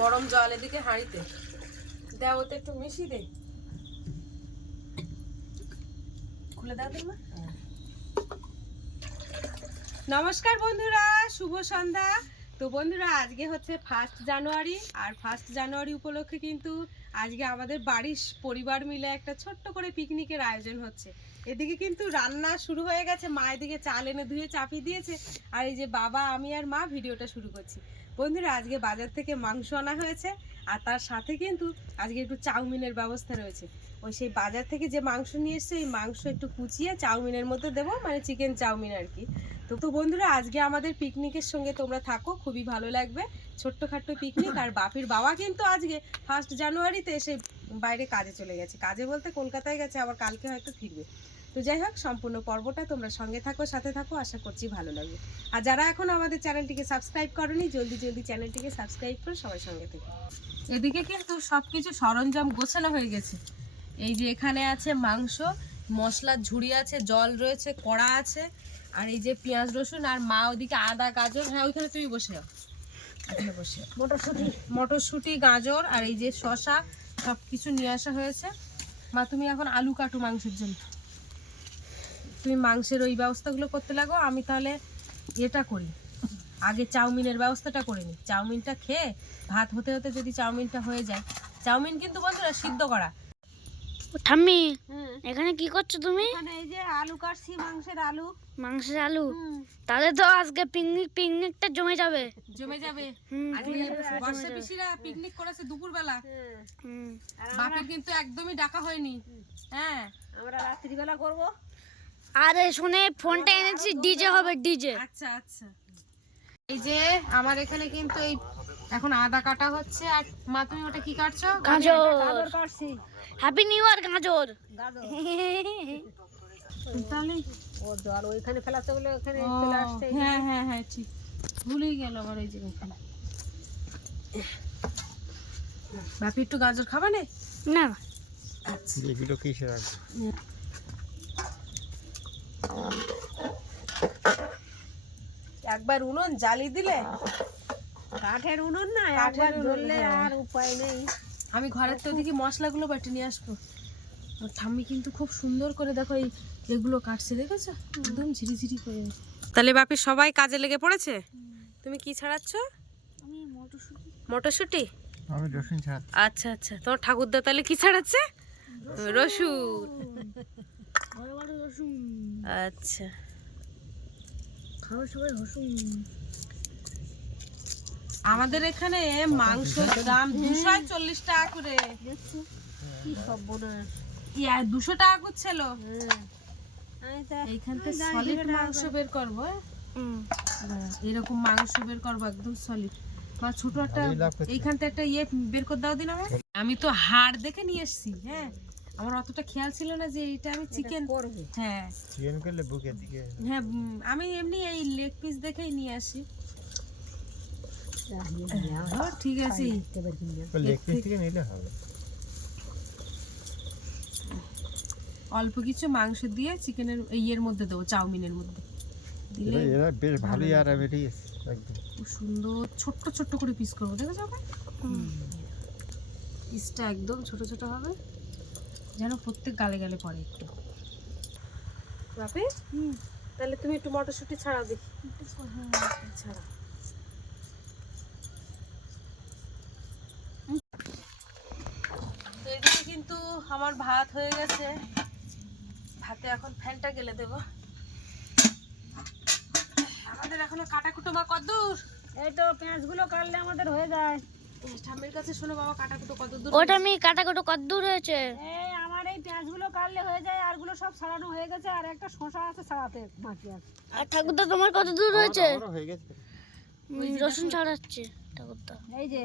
গরম জল এদিকে হাঁড়িতে দাও, ওতে একটু মিশি দে, খুলে দাও তো মা। নমস্কার বন্ধুরা, শুভ সন্ধ্যা। তো বন্ধুরা, আজকে হচ্ছে 1 জানুয়ারি, আর 1 জানুয়ারি উপলক্ষে কিন্তু আজকে আমাদের বাড়ির পরিবার মিলে একটা ছোট্ট করে পিকনিকের আয়োজন হচ্ছে। এদিকে কিন্তু রান্না শুরু হয়ে গেছে, মা এদিকে চাল এনে ধুয়ে চাপিয়ে দিয়েছে, আর এই যে বাবা, আমি আর মা ভিডিওটা শুরু করছি। বন্ধুরা, আজকে বাজার থেকে মাংস আনা হয়েছে, আর তার সাথে কিন্তু আজকে একটু চাউমিনের ব্যবস্থা রয়েছে। ওই সেই বাজার থেকে যে মাংস নিয়ে এসছে, এই মাংস একটু কুচিয়ে চাউমিনের মধ্যে দেবো, মানে চিকেন চাউমিন আর কি। তো বন্ধুরা, আজকে আমাদের পিকনিকের সঙ্গে তোমরা থাকো, খুবই ভালো লাগবে। ছোট্টখাট্টো পিকনিক। আর বাপির বাবা কিন্তু আজকে 1 জানুয়ারিতে এসে বাইরে কাজে চলে গেছে, কাজে বলতে কলকাতায় গেছে, আবার কালকে হয়তো ফিরবে। তো যাই হোক, সম্পূর্ণ পর্বটা তোমরা সঙ্গে থাকো, সাথে থাকো, আশা করছি ভালো লাগবে। আর যারা এখন আমাদের চ্যানেলটিকে সাবস্ক্রাইব করোনি, জলদি জলদি চ্যানেলটিকে সাবস্ক্রাইব করে সবাই সঙ্গে থেকো। এদিকে কিন্তু সব কিছু সরঞ্জাম গোছানো হয়ে গেছে। এই যে এখানে আছে মাংস, মশলার ঝুড়ি আছে, জল রয়েছে, কড়া আছে, আর এই যে পেঁয়াজ রসুন, আর মা ওদিকে আদা গাজর, হ্যাঁ ওইখানে তুমি বসে যাও, এখানে বসে, মটরশুঁটি গাজর, আর এই যে শসা, সব কিছু নিয়ে আসা হয়েছে। মা তুমি এখন আলু কাটো মাংসের জন্য, তুমি মাংসের ওই ব্যবস্থাগুলো করতে লাগো, আমি তাহলে এটা করি, আগে চাউমিনের ব্যবস্থাটা করে নিই। চাউমিনটা খেয়ে ভাত হতে হতে যদি চাউমিনটা হয়ে যায়। চাউমিন কিন্তু বন্ধুরা সিদ্ধ করা। ঠাম্মি, এখানে কি করছো তুমি? এখানে এই যে আলু কাটছি, মাংসের আলু। তাহলে তো আজকে পিকনিকটা জমে যাবে। আজকে বর্ষা পিসিরা পিকনিক করেছে দুপুরবেলা। বাপির কিন্তু একদমই ডাকা হয়নি। হ্যাঁ, আমরা রাত্রিবেলা করব। আরে শুনে ফোনটা এনেছি, ডিজে হবে, ডিজে। আচ্ছা আচ্ছা। এই যে আমার এখানে কিন্তু এই এখন আদা কাটা হচ্ছে। আর মা তুমি ওটা কি কাটছো? গাজর কাটছি। হ্যাপি নিউ ইয়ার গাজর। তাহলে ও জল ওইখানে ফেলাতে হলে ওখানে চলে আসছে। হ্যাঁ হ্যাঁ হ্যাঁ, ঠিক, ভুলেই গেল আমার। এই যে এখানে বাপি একটু গাজর খাবা না? না, আচ্ছা, এগুলো কিসে রাখবো? একবার উনুন জ্বালিয়ে দিলে, কাঠের উনুন না, একবার জ্বললে আর উপায় নেই। আমি ঘরের তো দিকে মশলাগুলো বেটে নিয়ে আসবো। আর ঠাম্মি কিন্তু খুব সুন্দর করে দেখো এই এগুলো কাটছে, দেখেছো? একদম ঝিরিঝিরি করে। তাহলে বাপি সবাই কাজে লেগে পড়েছে। তুমি কি ছাড়াচ্ছ? আমি মটরশুঁটি। মটরশুঁটি? আমি রসুন ছাড়াচ্ছি। আচ্ছা আচ্ছা, তোমার ঠাকুরদা তাহলে কি ছাড়াচ্ছে? রসুন। বড় বড় রসুন। আচ্ছা, খাও সবাই রসুন। আমাদের এখানে মাংসের দাম 240 টাকা করে। কি সব বোনা। 200 টাকা করছিল। এইখান থেকে সলিড মাংস বের করবো। এরকম মাংস বের করবো একদম সলিড। বা ছোট একটা এইখান থেকে একটা ইয়ে বের করে দাও দিন আমায়। আমি তো হাড় দেখে নিয়ে এসেছি। হ্যাঁ, আমার অতটা খেয়াল ছিল না যে এটা আমি চিকেন করব। হ্যাঁ, চিকেন করলে বুকের দিকে। হ্যাঁ, আমি এমনি এই লেগ পিস দেখেই নিয়ে আসি। ঠিক আছে, লেগ পিস থেকে নিলে হবে। অল্প কিছু মাংস দিয়ে চিকেনের ইয়ের মধ্যে দেবো, চাউমিনের মধ্যে দিলে এরা বেশ ভালোই আর বেরিয়েছে একদম খুব সুন্দর। ছোট্ট ছোট্ট করে পিস করবো, দেখো সবাই। পিসটা একদম ছোট ছোট হবে, যেন প্রত্যেক গালে গালে পড়ে একটু। বাপি, তাহলে তুমি একটু মটরশুঁটি ছাড়াও, দেখি ছাড়া। তো এদিকে কিন্তু আমার ভাত হয়ে গেছে। ভাতে এখন ফ্যানটা গেলে দেব। আমাদের এখনো কাটাকুটো মা কতদূর? এই তো পেঁয়াজগুলো কাটলে আমাদের হয়ে যায়। ঠাম্মির কাছে শোনো বাবা, কাটাকুটো কতদূর? ওটা আমি কাটাকুটো কতদূর হয়েছে? এই আমার এই পেঁয়াজগুলো কাটলে হয়ে যায়, আরগুলো সব ছাড়ানো হয়ে গেছে, আর একটা শসা আছে ছাড়াতে বাকি আছে। আর ঠাকুরদা তোমার কতদূর হয়েছে? আমার হয়ে গেছে। রসুন ছাড়াচ্ছে ঠাকুরদা। এই যে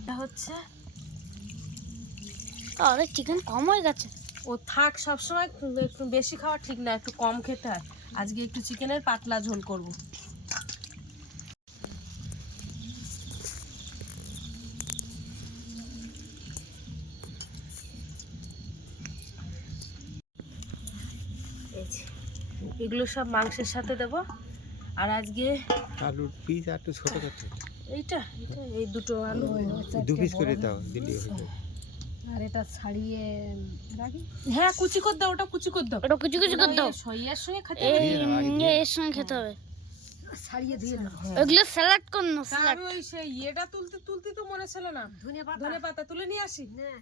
এটা হচ্ছে। আরে চিকেন কম হয়ে গেছে। ও থাক, সবসময় একটু বেশি খাওয়া ঠিক না, একটু কম খেতে হয়। আজকে একটু চিকেনের পাতলা ঝোল করব। এগুলো সব মাংসের সাথে দেব। আর আজকে আলুর পিস আর একটু ছোট করতে। এইটা এইটা এই দুটো আলু দু পিস করে দাও দিলি হয়ে যাবে। আর এটা ছাড়িয়ে রাখি। হ্যাঁ কুচি করে দাও, ওটা কুচি করে দাও। ওটা কুচি কুচি করে দাও। সইয়ার সঙ্গে খেতে এই হবে। দিয়ে দাও, আগে দিয়ে এর সঙ্গে খেতে হবে। ছাড়িয়ে দিয়ে দাও। ওগুলো স্যালাড কর না, তা স্যালাড। আমি ওই সেই ইয়েটা তুলতে তুলতে তো মনে ছিল না, ধনে পাতা। ধনে পাতা তুলে নিয়ে আসি। হ্যাঁ,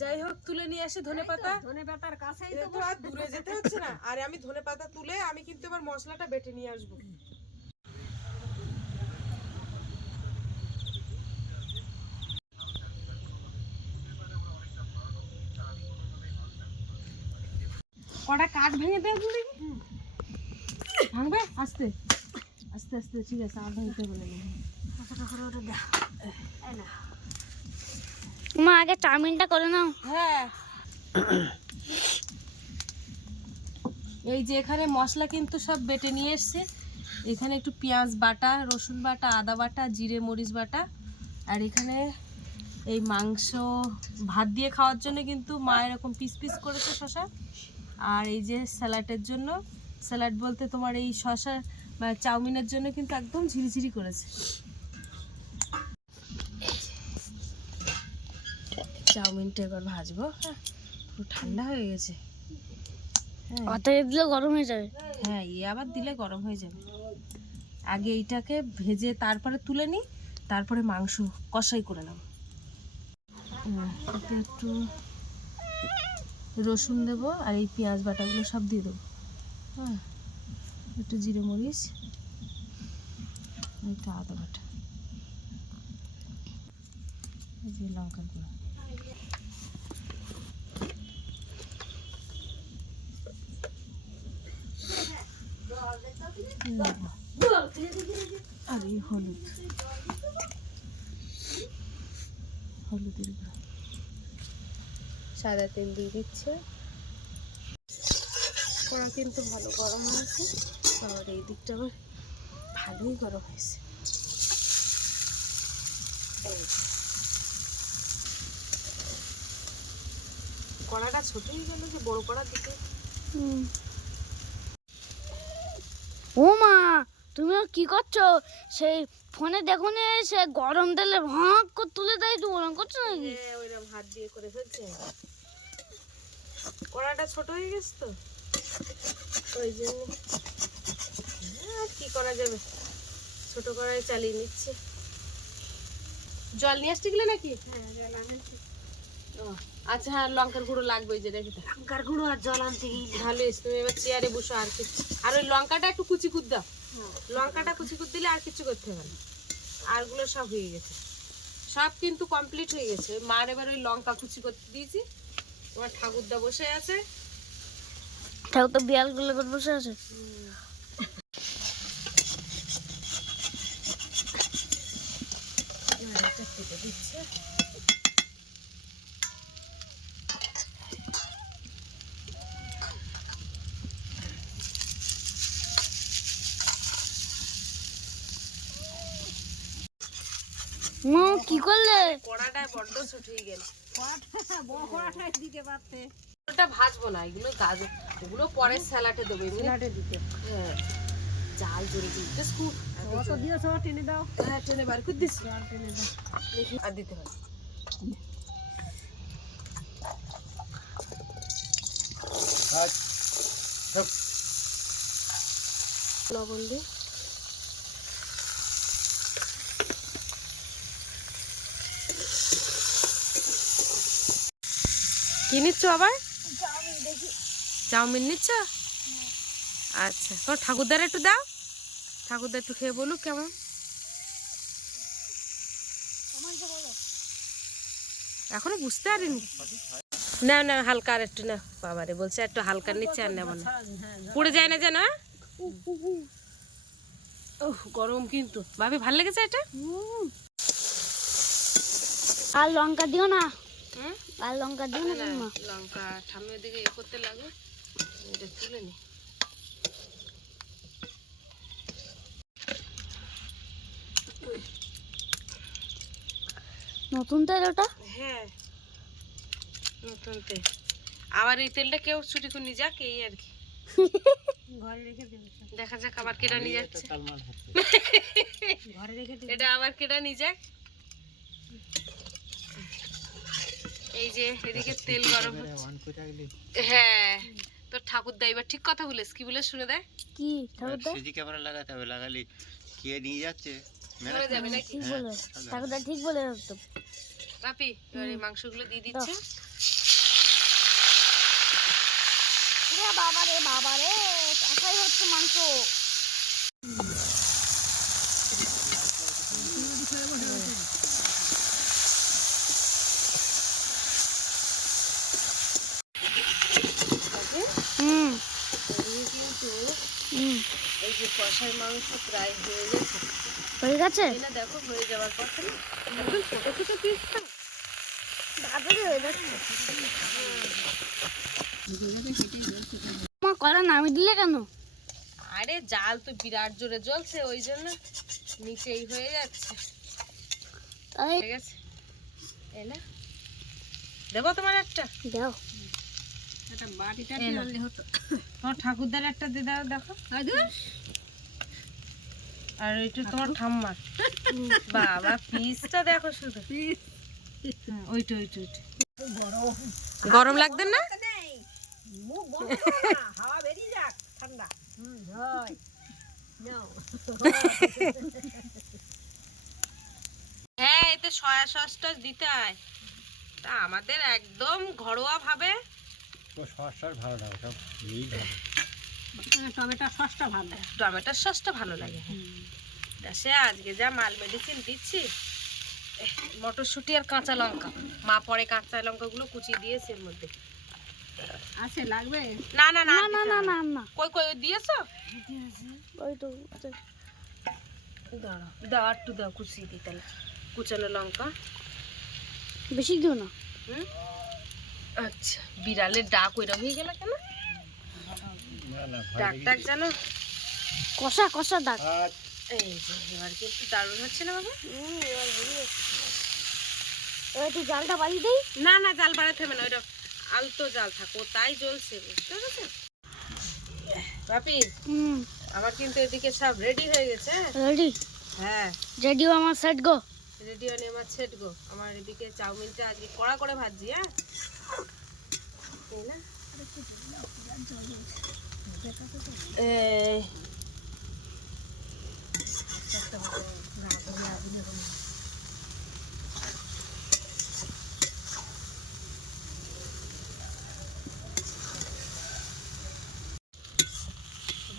যাই হোক তুলে নিয়ে আসি ধনে পাতা। ধনে পাতার কাছেই এটা তো তো আর দূরে যেতে হচ্ছে না। আর আমি ধনে পাতা তুলে আমি কিন্তু এবার মশলাটা বেটে নিয়ে আসবো। কটা কাঠ ভেঙে দেয় দেখি। ভাঙবে আস্তে আস্তে আস্তে, ঠিক আছে আর ভাঙতে বলে না। মা আগে চাউমিনটা করে নাও। হ্যাঁ এই যে এখানে মশলা কিন্তু সব বেটে নিয়ে এসছে। এখানে একটু পেঁয়াজ বাটা, রসুন বাটা, আদা বাটা, জিরে মরিচ বাটা। আর এখানে এই মাংস ভাত দিয়ে খাওয়ার জন্য কিন্তু মা এরকম পিস পিস করেছে শসা। আর এই যে স্যালাডের জন্য, স্যালাড বলতে তোমার এই শসা মানে চাউমিনের জন্য কিন্তু একদম ঝিরিঝিরি করেছে। চাউমিনটা এবার ভাজবো। হ্যাঁ পুরো ঠান্ডা হয়ে গেছে। হ্যাঁ অতএব দিলে গরম হয়ে যাবে। হ্যাঁ এ আবার দিলে গরম হয়ে যাবে। আগে এইটাকে ভেজে তারপরে তুলে নিই, তারপরে মাংস কষাই করে নেব। এতে একটু রসুন দেবো আর এই পেঁয়াজ বাটাগুলো সব দিয়ে দেবো। হ্যাঁ একটু জিরে মরিচ, একটু আদা বাটা, এই যে লঙ্কার গুঁড়ো। আর এই হলুদ, হলুদের গুঁড়ো, সাদা তেল দিয়ে দিচ্ছে। কড়া কিন্তু ভালো গরম হয়েছে। আর এই দিকটা আমার ভালোই গরম হয়েছে। কড়াটা ছোট হয়ে গেল যে বড় কড়া দিতে। ও মা, তুমি কি করছো? সেই ফোনে দেখো নি, সে গরম তেলে ভাঁক করে তুলে দেয়, তো ওরকম করছো নাকি? হ্যাঁ ওইরকম হাত দিয়ে করে ফেলছে। কড়াটা ছোট হয়ে গেছে তো ওই জন্য। আর কি করা যাবে, ছোট কড়াই চালিয়ে নিচ্ছে। জল নিয়ে আসতে গেলে নাকি? ও, আচ্ছা হ্যাঁ লঙ্কার গুঁড়ো লাগবে, যে রেখে দাও। লঙ্কার গুঁড়ো আর জল আনতে গিয়ে ভালো হয়েছে, তুমি এবার চেয়ারে বসো। আর কি, আর ওই লঙ্কাটা একটু কুচি কুচ দাও। লঙ্কাটা কুচি কুচ দিলে আর কিছু করতে হবে না। আরগুলো সব হয়ে গেছে, সব কিন্তু কমপ্লিট হয়ে গেছে। মার এবার ওই লঙ্কা কুচি করতে দিয়েছি। তোমার ঠাকুরদা বসে আছে। ঠাকুর তো বিড়ালগুলো করে বসে আছে। এটা কেটে দিচ্ছে। মা কি করলে? কড়াটা বড্ড ছোট হয়ে গেল। বড় কড়াটাই দিতে পারতে। ওটা ভাজবো না, এগুলো গাজর, ওগুলো পরে স্যালাডে দেবো। এমনি লাটে দিতে। হ্যাঁ জাল জোরে দিতে খুব। অত দিয়েছো, টেনে দাও। হ্যাঁ টেনে বার করে দিচ্ছি। জল টেনে দাও। দেখি আর দিতে হবে। লবণ দিই। কি নিচ্ছ আবার? চাউমিন নিচ্ছ? আচ্ছা তোমার ঠাকুরদার একটু দাও, ঠাকুরদা একটু খেয়ে বলুক কেমন। এখনো বুঝতে পারিনি। না না হালকা আর একটু না, বাবারে বলছে একটু হালকা নিচ্ছে, আর নেব না, পুড়ে যায় না যেন। গরম কিন্তু ভাবি, ভাল লেগেছে এটা। আর লঙ্কা দিও না, হুম আর লঙ্কা দিও না মা। লঙ্কা ঠাম্মির দিকে এ করতে লাগে, এটা তুলে নি। নতুন তেল ওটা? হ্যাঁ নতুন তেল। আবার এই তেলটা কেউ ছুটি করে নিয়ে যাক, এই আর কি। ঘরে রেখে দেবো সব। দেখা যাক আবার কেটা নিয়ে যাচ্ছে। ঘরে রেখে দেবো। এটা আবার কেটা নিয়ে যাক। এই যে এদিকে তেল গরম হচ্ছে। হ্যাঁ, তোর ঠাকুরদা এবার ঠিক কথা বলিস, কি বলে শুনে দেয়? কি ঠাকুরদা সিসি ক্যামেরা লাগাতে হবে, লাগালে কে নিয়ে যাচ্ছে ধরে যাবে নাকি? ঠিক বলে, ঠাকুরদা ঠিক বলে একদম। বাপি এবার এই মাংসগুলো দিয়ে দিচ্ছি। বাবা রে একাই হচ্ছে মাংস। হুম কিন্তু হুম এই যে কষাই মাংস প্রায় হয়ে গেছে। হয়ে গেছে। এই না দেখো হয়ে যাওয়ার পর থেকে একদম ছোট ছোট পিস তো। তাড়াতাড়ি হয়ে যাচ্ছে। মা কড়া নামিয়ে দিলে কেন? আরে জাল তো বিরাট জোরে জ্বলছে, ওই জন্য নিচেই হয়ে যাচ্ছে। তাই হয়ে গেছে। এই না দেবো তোমার একটা? দাও। একটা বাটিটা এই নাও। আনলে হতো। তোমার ঠাকুরদার একটা দিয়ে দাও দেখো। আর ওইটা তোমার ঠাম্মার। বাবা পিসটা দেখো শুধু। হ্যাঁ, ওইটা ওইটা ওইটা। গরম লাগবে না? মুখ বন্ধ করো না, হাওয়া বেরিয়ে যাক ঠান্ডা। হয় নাও। হ্যাঁ, এতে সয়া সসটা দিতে হয়। তা আমাদের একদম ঘরোয়া ভাবে সস ভালো না, সব এই ভালো। টমেটো সসটা ভালো। টমেটোর সসটা ভালো লাগে। তা সে আজকে যা মাল মেডিসিন দিচ্ছি, মটরশুঁটি আর কাঁচা লঙ্কা, মা পরে কাঁচা লঙ্কাগুলো কুচিয়ে দিয়েছে এর মধ্যে। আছে লাগবে? না না না না না না না না কই কই দিয়েছো? ওই তো দাঁড়াও, দাও একটু দাও, কুচিয়ে দিই তাহলে। কুচানো লঙ্কা। বেশি দিও না। হুম, আচ্ছা। বিড়ালের ডাক ওইরকম হয়ে গেল কেন? ডাক ডাক জানো? কষা কষা দাগ। এই যে এবার কিন্তু দারুণ হচ্ছে না বাবা? এবার হয়ে গেছে। এবার একটু জালটা বাড়িয়ে দেই। না না, জাল বাড়াতে হবে না, ওইটা আলতো জাল থাকো, তাই জ্বলছে, বুঝতে পেরেছো? বাপি হুম আমার কিন্তু এদিকে সব রেডি হয়ে গেছে। রেডি। হ্যাঁ, রেডিও আমার সেট গো। রেডি হয়ে আমার সেট গো। আমার এদিকে চাউমিনটা আজকে কড়া করে ভাজছি। হ্যাঁ, এই না? এই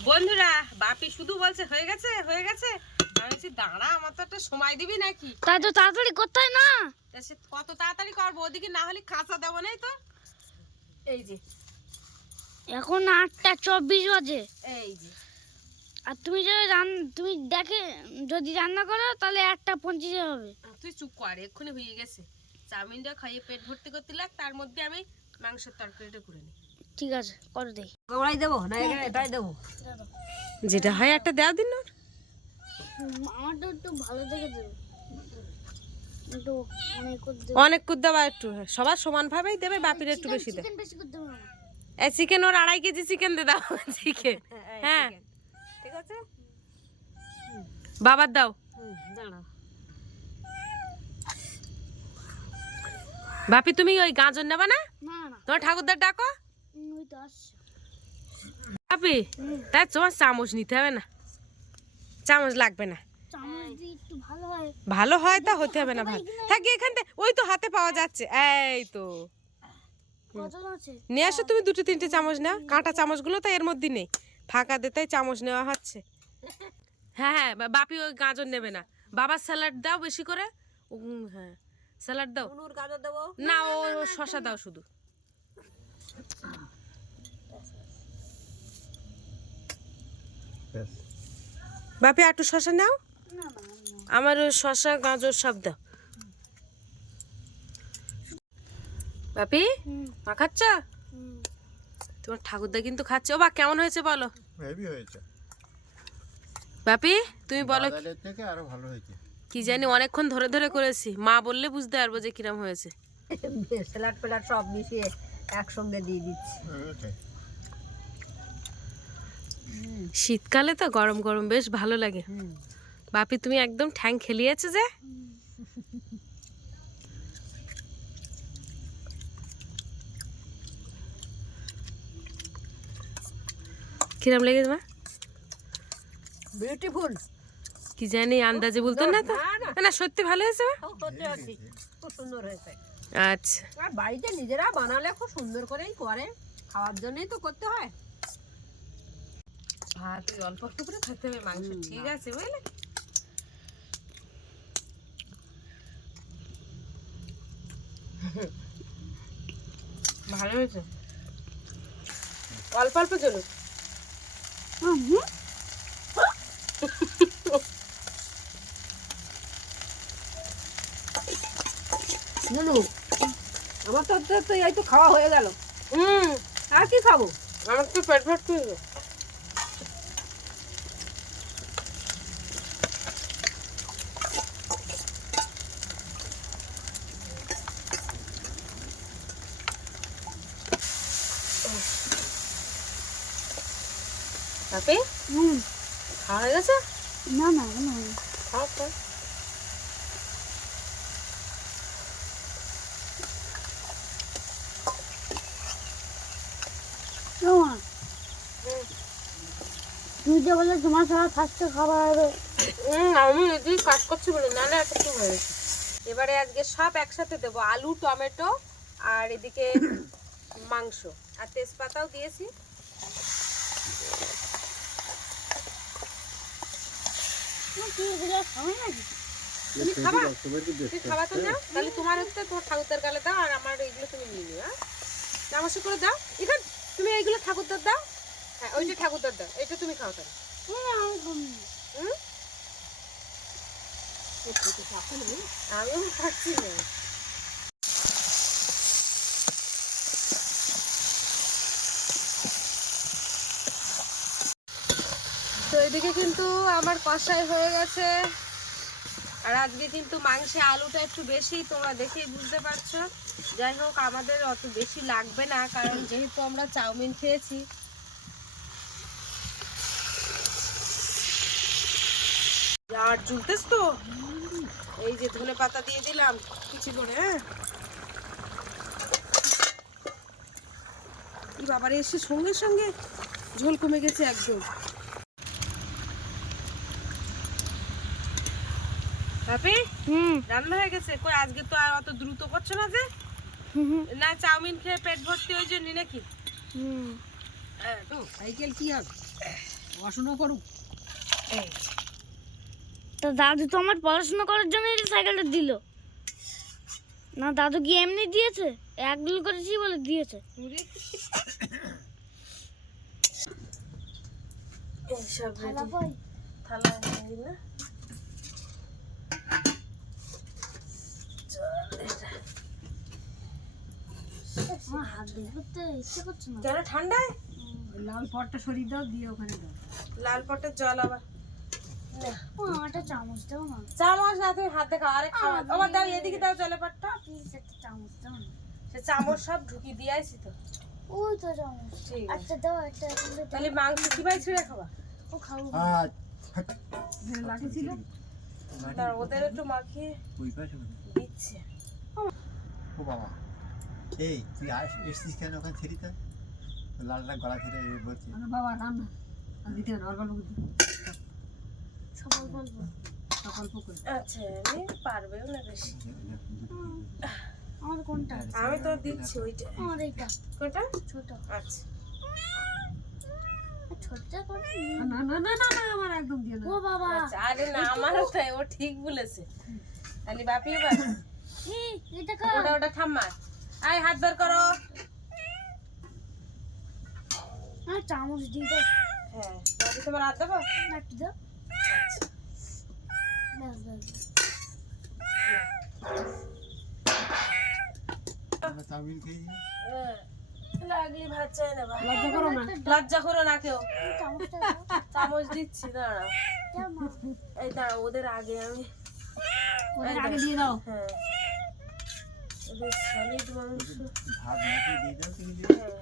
বন্ধুরা, বাপি শুধু বলছে হয়ে গেছে হয়ে গেছে। আমি বলছি দাঁড়া, আমার তো একটা সময় দিবি নাকি? তাই তো তাড়াতাড়ি করতে হয় না। তা সে কত তাড়াতাড়ি করবো, ওদিকে না হলে কাঁচা দেবো নাই তো। এই যে এখন 8:24 বাজে। এই যে আর তুমি যদি তুমি দেখে যদি রান্না করো তাহলে 1:25 হবে। তুই চুপ কর, এক্ষুনি হয়ে গেছে। চাউমিনটা খাইয়ে পেট ভর্তি করতে লাগ, তার মধ্যে আমি মাংসের তরকারিটা করে নিই। ঠিক আছে করে দেই। ওরাই দেবো না এটাই দেবো? যেটা হয় একটা দেওয়া দিন ওর। আমারটা একটু ভালো দেখে দেবে। একটু অনেক করে দেবে। অনেক করে দেওয়া একটু, সবার সমান ভাবেই দেবে, বাপির একটু বেশি দেবে। চিকেন বেশি করে দেবে না। এই চিকেন ওর 2.5 কেজি চিকেন দিয়ে দাও। চিকেন হ্যাঁ ঠিক আছে। বাবার দাও। দাঁড়াও। বাপি তুমি ওই গাজর নেবা না? না না তোমার ঠাকুরদার ডাকো। ওই তো আসছে। বাপি তাই তোমার চামচ নিতে হবে না, চামচ লাগবে না। চামচ দিয়ে একটু ভালো হয়। ভালো হয় তা হতে হবে না, ভালো থাকি এখান থেকে। ওই তো হাতে পাওয়া যাচ্ছে, এই তো কজন আছে? নিয়ে আসো তুমি 2-3টে চামচ নাও। কাঁটা চামচগুলো তো এর মধ্যে নেই, ফাঁকা দিতেই চামচ নেওয়া হচ্ছে। হ্যাঁ হ্যাঁ, বাপি ওই গাজর নেবে না। বাবার স্যালাড দাও বেশি করে। হ্যাঁ স্যালাড দাও। নুন গাজর দেবো? না, ও শসা দাও শুধু। বাপি একটু শসা নাও। না না আমার ওই শসা গাজর সব দাও। বাপি মাখাচ্ছ? তোমার ঠাকুরদা কিন্তু খাচ্ছে। ও বা কেমন হয়েছে বলো? হেভি হয়েছে, বাপি তুমি বলো। বাজারের থেকে আরো ভালো হয়েছে। কি জানি অনেকক্ষণ ধরে ধরে করেছি, মা বললে বুঝতে পারবো যে কিরম হয়েছে। স্যালাড ফেলাড সব মিশিয়ে একসঙ্গে দিয়ে দিচ্ছি। শীতকালে তো গরম গরম বেশ ভালো লাগে। বাপি তুমি একদম ঠ্যাং খেলিয়েছে যে। কিরম লেগে তোমার? বিউটিফুল। কি জানি আন্দাজে বলতো না তো। না সত্যি ভালো হয়েছে। খুব সুন্দর হয়েছে। আচ্ছা আর বাড়িতে নিজেরা বানালে খুব সুন্দর করেই করে, খাওয়ার জন্যই তো করতে হয়। ভাত অল্প একটু করে খেতে হবে, মাংস ঠিক আছে বুঝলে। ভালো হয়েছে, অল্প অল্প চলো। নুনু, আমার তো এই তো খাওয়া হয়ে গেল। আর কি খাবো? আমার তো পেট ভর্তি হয়ে গেল। বাপি খাওয়া হয়ে গেছে? না না না খাও খাও। তুমি যে বলে তোমার সবার ফার্স্টে খাবার হবে। আমি এদিকে কাজ করছি বলে, না না একটু হয়ে গেছে। এবারে আজকে সব একসাথে দেবো, আলু টমেটো আর এদিকে মাংস আর তেজপাতাও দিয়েছি। তুমি খাবা? তুমি খাবা তো নাও, তাহলে তোমার হচ্ছে তোমার ঠাকুরদার গালে দাও আর আমার এইগুলো তুমি নিয়ে নিও। হ্যাঁ নামাজ করে দাও, এখান তুমি এইগুলো ঠাকুরদার দাও। হ্যাঁ ওইটা ঠাকুরদার দাও, এটা তুমি খাও তাহলে। আমিও খাচ্ছি না। তো এদিকে কিন্তু আমার কষাই হয়ে গেছে, আর আজকে কিন্তু মাংসে আলুটা একটু বেশি, তোমরা দেখেই বুঝতে পারছো। যাই হোক আমাদের অত বেশি লাগবে না, কারণ যেহেতু আমরা চাউমিন খেয়েছি। আর চুলতেছ তো, এই যে ধনে পাতা দিয়ে দিলাম কিছু করে। হ্যাঁ বাবারে এসে সঙ্গে সঙ্গে ঝোল কমে গেছে একদম। বাপি রান্না হয়ে গেছে। কই আজকে তো আর অত দ্রুত করছো না যে? না চাউমিন খেয়ে পেট ভর্তি ওই জন্য নাকি? তো সাইকেল কি হবে, পড়াশোনা করুক। তো দাদু তো আমার পড়াশোনা করার জন্য এই সাইকেলটা দিল না। দাদু কি এমনি দিয়েছে? একগুলো করেছি বলে দিয়েছে। এইসব থালা নিয়ে না। আমার হাত দিয়ে করতে ইচ্ছে করছে না। জল ঠান্ডায় লাল পটটা সরিয়ে দাও, দিয়ে ওখানে দাও। লাল পটের জল আবার একটা চামচ দাও না। চামচ না, তুমি হাতে খাও। আরে খাওয়া আবার দাও, এদিকে দাও জলে পাটটা। প্লিজ একটা চামচ দাও না। সে চামচ সব ঢুকিয়ে দিয়ে আইছি তো। ওই তো চামচ। ঠিক আছে আচ্ছা দাও একটা। তাহলে মাংস কিভাবে ছিঁড়ে খাবা? ও খাবো। লাঠি ছিল, দাঁড়া ওদের একটু মাখিয়ে দিচ্ছে। ও বাবা, এই তুই এসছিস কেন ওখানে ছেড়িতে? লাল লাল গলা ছেড়ে বলছি। আমার বাবা রান্না আর দিতে হবে, অল্প অল্প দিতে হবে। সকাল বলবো। অল্প করে। আচ্ছা আমি পারবেও না বেশি। আমার কোনটা? আমি তো দিচ্ছি ওইটা। আমার এইটা কোনটা? ছোট। আচ্ছা ছোটটা করে। না না না না না, আমার একদম দিয়ে ও দাও। বাবা। আচ্ছা আরে না আমারও তাই, ও ঠিক বলেছে। তাহলে বাপিও পারে। এটা কা? ওটা ওটা থাম্মা। আয় হাত বের করো। আর চামচ দিয়ে দাও। হ্যাঁ বাপি তোমার হাত দেবো? একটু দাও। আচ্ছা ব্যাস ব্যাস। আমরা চাউমিন খেয়েছি। লাগলি ভাত চাই না ভাই। লজ্জা করো না। লজ্জা করো না কেউ। চামচটা দাও। চামচ দিচ্ছি দাঁড়াও। দাও মা। এই দাঁড়াও ওদের আগে আমি। ওদের আগে দিয়ে দাও। হ্যাঁ ওদের সলিড মাংস। ভাত মাখিয়ে দিয়ে দাও তুমি। হ্যাঁ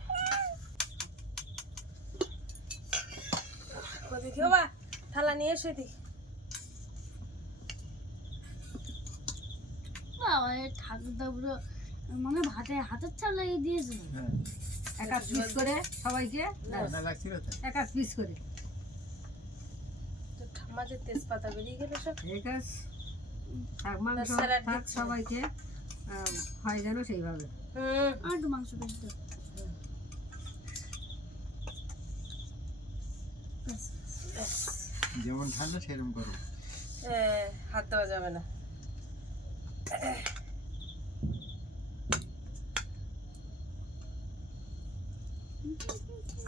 ওদিকে বাবা থালা নিয়ে এসো এদিকে। বাবা এ ঠাকুরদা পুরো মানে হাতের ছাপ লাগিয়ে দিয়েছে। হ্যাঁ এক এক পিস করে সবাইকে দাও। ঠান্ডা লাগছিল তো এক এক পিস করে তো ঠাম্মাদের তেজপাতা বেরিয়ে গেল সব। ঠিক আছে শাক মাংস স্যালাড থাক দিচ্ছি। সবাইকে হয় যেন সেইভাবে। আর একটু মাংস বেশি দাও। ব্যাস। যেমন ঠান্ডা সেরকম করো। হাত দেওয়া যাবে না।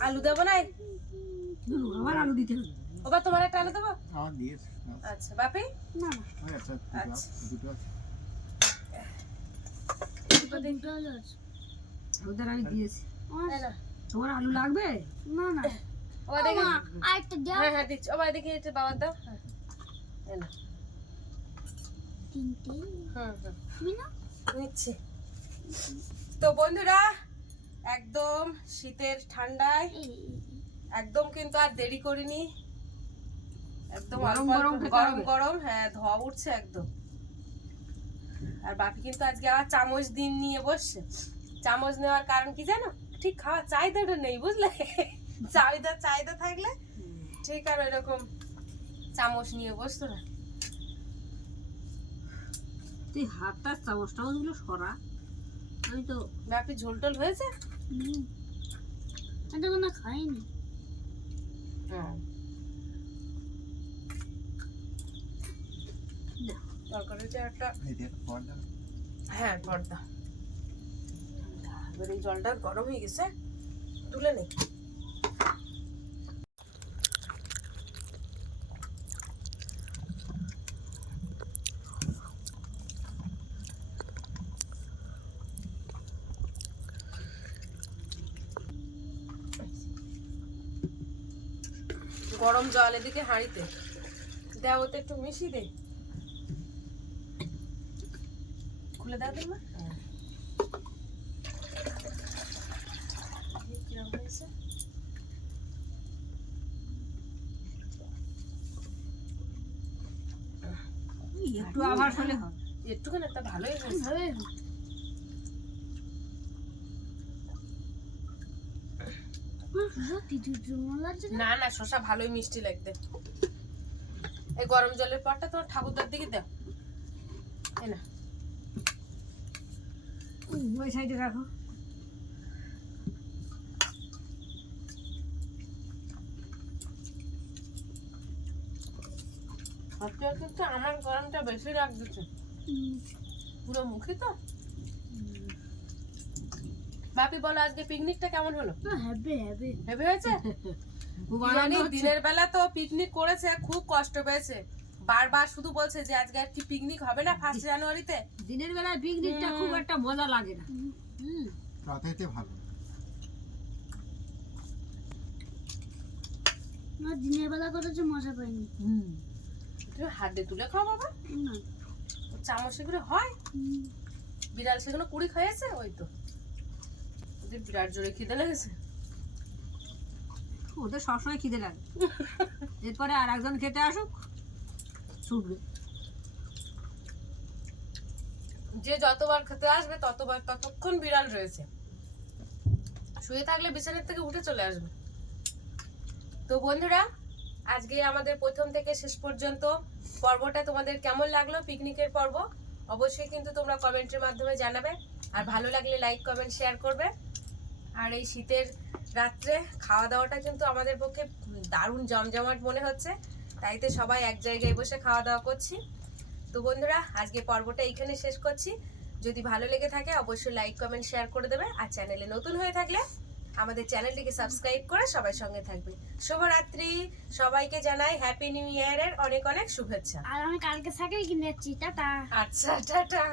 আলু দেবো না? আবার আলু দিতে হবে। ওবা তোমার একটা আলু দেবো? আমার দিয়েছে আচ্ছা বাপি না না আমার একটা আচ্ছা। দুটো আছে দুটো আলু আছে। ওদের আমি দিয়েছি। এই না। তোমার আলু লাগবে? না না ওবা দেখে আর একটা দাও। হ্যাঁ হ্যাঁ দিচ্ছি। ওবা দেখি এটা বাবার দাও। হ্যাঁ। এই না। তিনটে তুমি না নিচ্ছি। তো বন্ধুরা একদম শীতের ঠান্ডায় একদম কিন্তু আর দেরি করিনি, একদম গরম অল্প গরম অল্প খেতে গরম হবে। গরম, হ্যাঁ ধোয়া উঠছে একদম। আর বাপি কিন্তু আজকে আবার চামচ দিন নিয়ে বসছে। চামচ নেওয়ার কারণ কি জানো? ঠিক খাওয়ার চাহিদাটা নেই, বুঝলে? চাহিদা থাকলে ঠিক আর এরকম চামচ নিয়ে বসতো না। তুই হাতটা চামচ টামচ গুলো সরা। আমি তো বাপি ঝোল টোল হয়েছে? এটা কোনো খাইনি। হ্যাঁ না। তরকারিটা একটা, এই দিয়ে পর্দা হ্যাঁ পর্দা। এবার এই জলটা গরম হয়ে গেছে, তুলে নে। গরম জল এদিকে হাঁড়িতে দেও, ওতে একটু মিশিয়ে দে। খুলে দাও তো মা। কিরম হয়েছে? একটু আভাস হলে হবে। একটুখানি একটা ভালোই হয়েছে। না না শসা ভালোই মিষ্টি লাগবে। এই গরম জলের পরটা তোমার ঠাকুরদার দিকে দাও। এই না ওই সাইডে রাখো। সত্যি কিন্তু আমার গরমটা বেশি লাগছে, পুরো মুখে তো। বাপি বলো আজকে পিকনিকটা কেমন হলো? হ্যাপি হ্যাপি হেভি হয়েছে? খুব জানি আনন্দ হচ্ছে। দিনের বেলা তো পিকনিক করেছে, খুব কষ্ট পেয়েছে, বারবার শুধু বলছে যে আজকে আর কি পিকনিক হবে না 1 জানুয়ারিতে। দিনের বেলায় পিকনিকটা খুব একটা মজা লাগে না। রাতেতে ভালো। না দিনের বেলা করেছে মজা পাইনি। তুমি হাত দিয়ে তুলে খাও বাবা, না চামচ সেগুলো হয়। বিড়াল সেগুলো কুড়ি খাইয়েছে, ওই তো ওদের বিরাট জোরে খিদে লেগেছে। ওদের সবসময় খিদে লাগে। এরপরে আর একজন খেতে আসুক, ছুটবে। যে যতবার খেতে আসবে ততক্ষণ বিড়াল রয়েছে, শুয়ে থাকলে বিছানার থেকে উঠে চলে আসবে। তো বন্ধুরা আজকে আমাদের প্রথম থেকে শেষ পর্যন্ত পর্বটা তোমাদের কেমন লাগলো, পিকনিকের পর্ব, অবশ্যই কিন্তু তোমরা কমেন্টের মাধ্যমে জানাবে। আর ভালো লাগলে লাইক কমেন্ট শেয়ার করবে। আর এই শীতের রাত্রে খাওয়া দাওয়াটা কিন্তু আমাদের পক্ষে দারুণ জমজমাট মনে হচ্ছে, তাইতে সবাই এক জায়গায় বসে খাওয়া দাওয়া করছি। তো বন্ধুরা আজকে পর্বটা এইখানে শেষ করছি। যদি ভালো লেগে থাকে অবশ্যই লাইক কমেন্ট শেয়ার করে দেবে। আর চ্যানেলে নতুন হয়ে থাকলে আমাদের চ্যানেলটিকে সাবস্ক্রাইব করে সবাই সঙ্গে থাকবে। শুভরাত্রি, সবাইকে জানাই হ্যাপি নিউ ইয়ারের অনেক অনেক শুভেচ্ছা। আর আমি কালকে সাইকেল কিনে যাচ্ছি, টাটা। আচ্ছা টাটা।